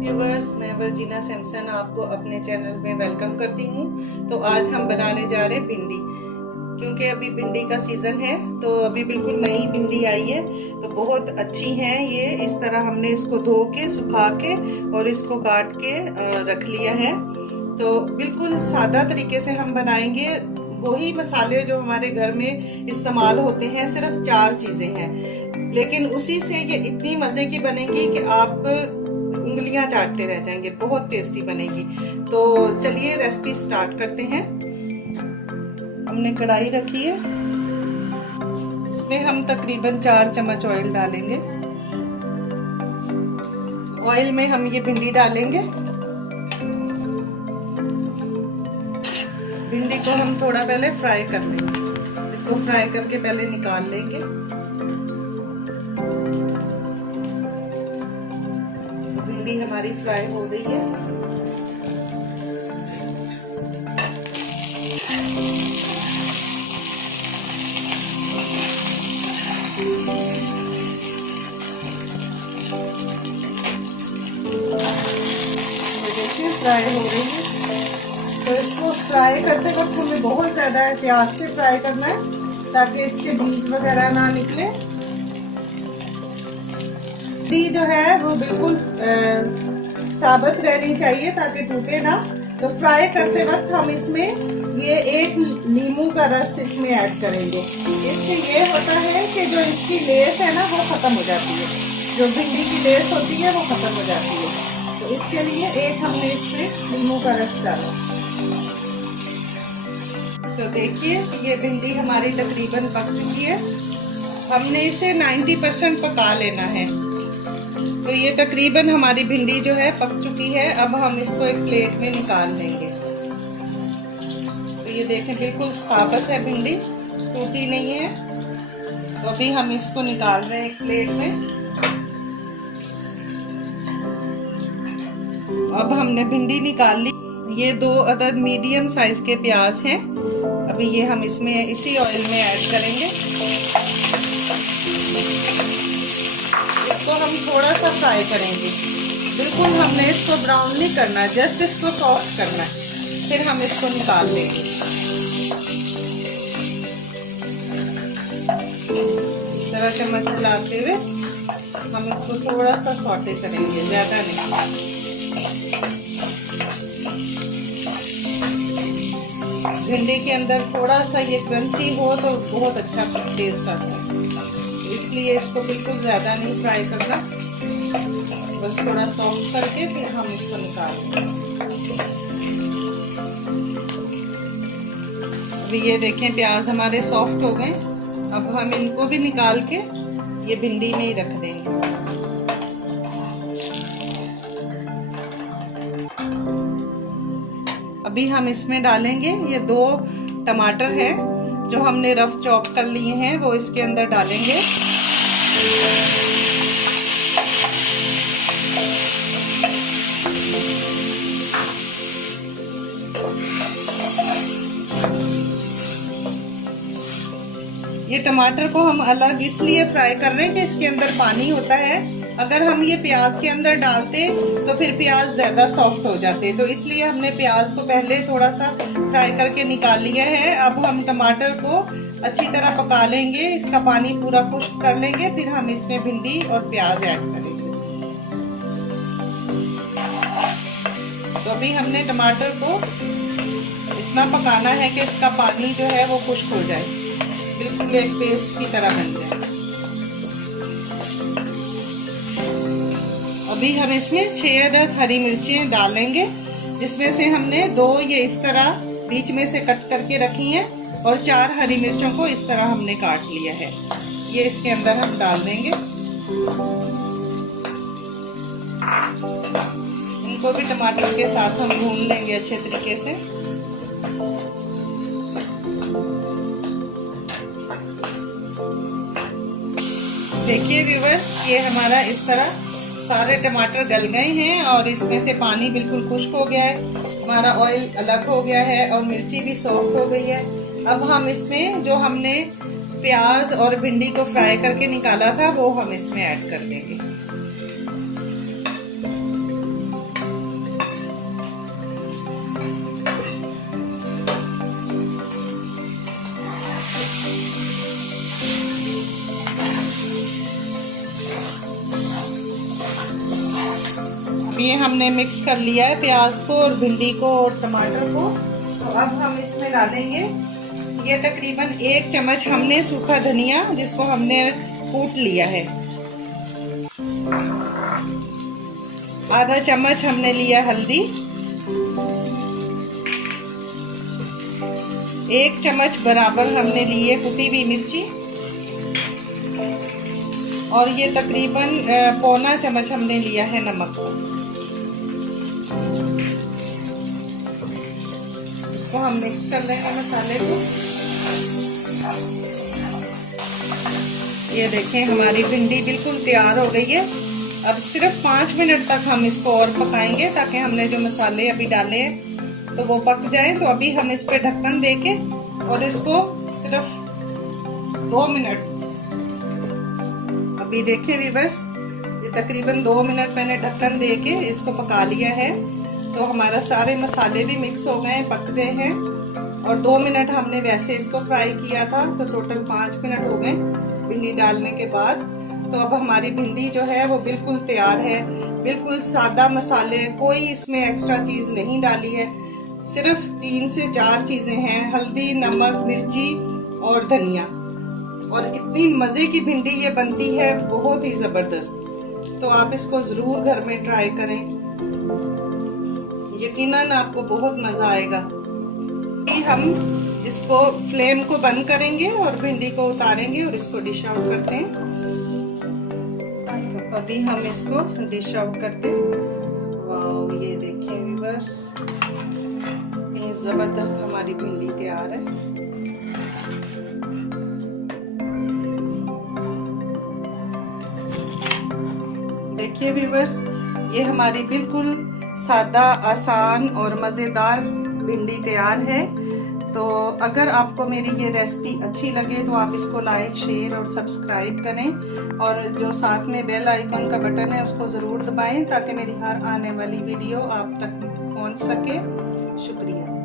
Viewers, मैं Virginia Samson आपको अपने चैनल में वेलकम करती हूँ। तो आज हम बनाने जा रहे हैं भिंडी, क्योंकि अभी भिंडी का सीजन है। तो अभी बिल्कुल नई भिंडी आई है, तो बहुत अच्छी है ये। इस तरह हमने इसको धो के, सुखा के और इसको काट के रख लिया है। तो बिल्कुल सादा तरीके से हम बनाएंगे। वही मसाले जो हमारे घर में इस्तेमाल होते हैं, सिर्फ 4 चीजें हैं, लेकिन उसी से ये इतनी मजे की बनेगी कि आप उंगलियां चाटते रह जाएंगे। बहुत टेस्टी बनेगी। तो चलिए रेसिपी स्टार्ट करते हैं। हमने कढ़ाई रखी है, इसमें हम तकरीबन 4 चम्मच ऑयल डालेंगे। ऑयल में हम ये भिंडी डालेंगे। भिंडी को हम थोड़ा पहले फ्राई कर लेंगे। इसको फ्राई करके पहले निकाल लेंगे। भिंडी हमारी फ्राई हो रही है। देखिए फ्राई हो रही है। तो इसको फ्राई करते वक्त हमें बहुत ज़्यादा प्याज से फ्राई करना है, ताकि इसके बीज वगैरह ना निकले। भिंडी जो है वो बिल्कुल साबुत रहनी चाहिए, ताकि टूटे ना। तो फ्राई करते वक्त हम इसमें ये 1 नींबू का रस इसमें ऐड करेंगे। इससे ये होता है कि जो इसकी लेस है ना, वो ख़त्म हो जाती है। जो भिंडी की लेस होती है वो ख़त्म हो जाती है। तो इसके लिए हमने इसमें नींबू का रस डाला। तो देखिए ये भिंडी हमारी तकरीबन पक चुकी है। हमने इसे 90% पका लेना है। तो ये तकरीबन हमारी भिंडी जो है पक चुकी है। अब हम इसको एक प्लेट में निकाल लेंगे। तो ये देखें बिल्कुल साबुत है भिंडी, टूटी नहीं है। तो अभी हम इसको निकाल रहे हैं एक प्लेट में। अब हमने भिंडी निकाल ली। ये 2 अदद मीडियम साइज के प्याज हैं। अभी ये हम इसमें इसी ऑयल में ऐड करेंगे। इसको हम थोड़ा सा फ्राई करेंगे। बिल्कुल हमने इसको ब्राउन नहीं करना, जस्ट इसको सॉफ्ट करना है। फिर हम इसको निकाल लेंगे। जरा चम्मच हिलाते हुए हम इसको थोड़ा सा सॉटे करेंगे, ज्यादा नहीं। भिंडी के अंदर थोड़ा सा ये क्रंची हो तो बहुत अच्छा टेस्ट आता है। इसलिए इसको बिल्कुल ज़्यादा नहीं फ्राई करना, बस थोड़ा सॉफ्ट करके फिर हम इसको निकालेंगे। अभी ये देखें प्याज हमारे सॉफ्ट हो गए। अब हम इनको भी निकाल के ये भिंडी में ही रख देंगे। अभी हम इसमें डालेंगे ये 2 टमाटर हैं जो हमने रफ चॉप कर लिए हैं, वो इसके अंदर डालेंगे। ये टमाटर को हम अलग इसलिए फ्राई कर रहे हैं कि इसके अंदर पानी होता है। अगर हम ये प्याज के अंदर डालते तो फिर प्याज ज़्यादा सॉफ्ट हो जाते। तो इसलिए हमने प्याज को पहले थोड़ा सा फ्राई करके निकाल लिया है। अब हम टमाटर को अच्छी तरह पका लेंगे, इसका पानी पूरा खुश्क कर लेंगे। फिर हम इसमें भिंडी और प्याज ऐड करेंगे। तो अभी हमने टमाटर को इतना पकाना है कि इसका पानी जो है वो खुश्क हो जाए, बिल्कुल एक पेस्ट की तरह बन जाए। अभी हम इसमें 6 अदद हरी मिर्चें डालेंगे, जिसमें से हमने 2 ये इस तरह बीच में से कट करके रखी हैं और 4 हरी मिर्चों को इस तरह हमने काट लिया है। ये इसके अंदर हम डाल देंगे। इनको भी टमाटर के साथ हम भून लेंगे अच्छे तरीके से। देखिए व्यूअर्स, ये हमारा इस तरह सारे टमाटर गल गए हैं और इसमें से पानी बिल्कुल खुश्क हो गया है। हमारा ऑयल अलग हो गया है और मिर्ची भी सॉफ्ट हो गई है। अब हम इसमें जो हमने प्याज और भिंडी को फ्राई करके निकाला था वो हम इसमें ऐड कर देंगे। ये हमने मिक्स कर लिया है प्याज को और भिंडी को और टमाटर को। तो अब हम इसमें डालेंगे ये तकरीबन 1 चम्मच हमने सूखा धनिया, जिसको हमने कूट लिया है। आधा चम्मच हमने लिया हल्दी, 1 चम्मच बराबर हमने लिए कुटी हुई मिर्ची, और ये तकरीबन पौना चम्मच हमने लिया है नमक। इसको हम मिक्स कर लेंगे मसाले को। ये देखें हमारी भिंडी बिल्कुल तैयार हो गई है। अब सिर्फ 5 मिनट तक हम इसको और पकाएंगे ताकि हमने जो मसाले अभी डाले हैं तो वो पक जाए। तो अभी हम इस पे ढक्कन देके और इसको सिर्फ 2 मिनट, अभी देखिए व्यूअर्स, ये तकरीबन 2 मिनट मैंने ढक्कन देके इसको पका लिया है। तो हमारा सारे मसाले भी मिक्स हो गए, पक गए हैं, और 2 मिनट हमने वैसे इसको फ्राई किया था, तो टोटल 5 मिनट हो गए भिंडी डालने के बाद। तो अब हमारी भिंडी जो है वो बिल्कुल तैयार है, बिल्कुल सादा मसाले, कोई इसमें एक्स्ट्रा चीज़ नहीं डाली है, सिर्फ 3 से 4 चीज़ें हैं, हल्दी, नमक, मिर्ची और धनिया, और इतनी मज़े की भिंडी ये बनती है, बहुत ही ज़बरदस्त। तो आप इसको ज़रूर घर में ट्राई करें, यकीनन आपको बहुत मज़ा आएगा। हम इसको फ्लेम को बंद करेंगे और भिंडी को उतारेंगे और इसको डिश आउट करते हैं। तो अभी हम इसको डिश आउट करते हैं। वाह, ये देखिए व्यूअर्स, इतनी ज़बरदस्त हमारी भिंडी तैयार है। देखिए व्यूअर्स, ये हमारी बिल्कुल सादा, आसान और मज़ेदार भिंडी तैयार है। तो अगर आपको मेरी ये रेसिपी अच्छी लगे तो आप इसको लाइक, शेयर और सब्सक्राइब करें, और जो साथ में बेल आइकन का बटन है उसको ज़रूर दबाएं ताकि मेरी हर आने वाली वीडियो आप तक पहुंच सके। शुक्रिया।